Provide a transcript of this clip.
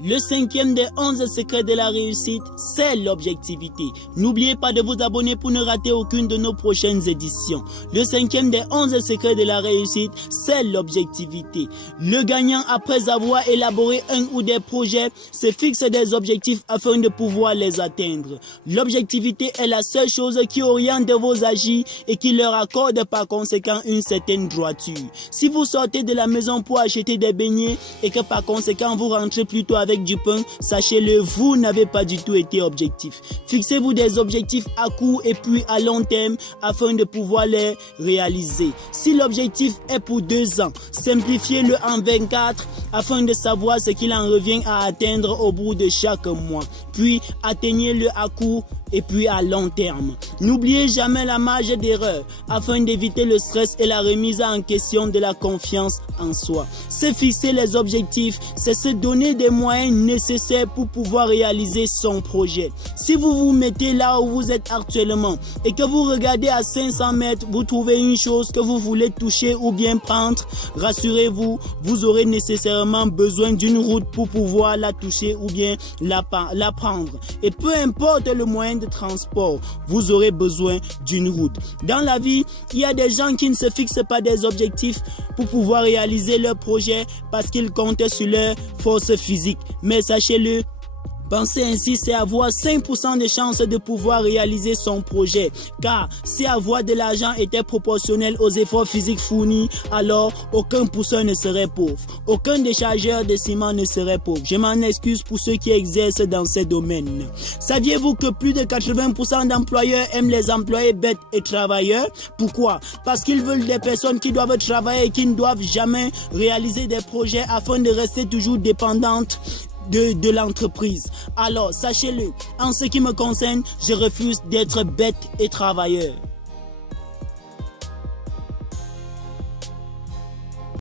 Le cinquième des 11 secrets de la réussite, c'est l'objectivité. N'oubliez pas de vous abonner pour ne rater aucune de nos prochaines éditions. Le cinquième des 11 secrets de la réussite, c'est l'objectivité. Le gagnant, après avoir élaboré un ou des projets, se fixe des objectifs afin de pouvoir les atteindre. L'objectivité est la seule chose qui oriente vos agis et qui leur accorde par conséquent une certaine droiture. Si vous sortez de la maison pour acheter des beignets et que par conséquent vous rentrez plutôt avec du pain, sachez-le, vous n'avez pas du tout été objectif. Fixez-vous des objectifs à court et puis à long terme afin de pouvoir les réaliser. Si l'objectif est pour 2 ans, simplifiez-le en 24 afin de savoir ce qu'il en revient à atteindre au bout de chaque mois. Puis atteignez-le à court et puis à long terme. N'oubliez jamais la marge d'erreur afin d'éviter le stress et la remise en question de la confiance en soi. Se fixer les objectifs, c'est se donner des moyens nécessaires pour pouvoir réaliser son projet. Si vous vous mettez là où vous êtes actuellement et que vous regardez à 500 mètres, vous trouvez une chose que vous voulez toucher ou bien prendre, rassurez-vous, vous aurez nécessairement besoin d'une route pour pouvoir la toucher ou bien la prendre. Et peu importe le moyen de transport, vous aurez besoin d'une route. Dans la vie, il y a des gens qui ne se fixent pas des objectifs pour pouvoir réaliser leur projet parce qu'ils comptent sur leur force physique. Mais sachez-le, penser ainsi, c'est avoir 5% de chances de pouvoir réaliser son projet. Car si avoir de l'argent était proportionnel aux efforts physiques fournis, alors aucun pousseur ne serait pauvre. Aucun déchargeur de ciment ne serait pauvre. Je m'en excuse pour ceux qui exercent dans ces domaines. Saviez-vous que plus de 80% d'employeurs aiment les employés bêtes et travailleurs? Pourquoi? Parce qu'ils veulent des personnes qui doivent travailler et qui ne doivent jamais réaliser des projets afin de rester toujours dépendantes de l'entreprise. Alors, sachez-le, en ce qui me concerne, je refuse d'être bête et travailleur.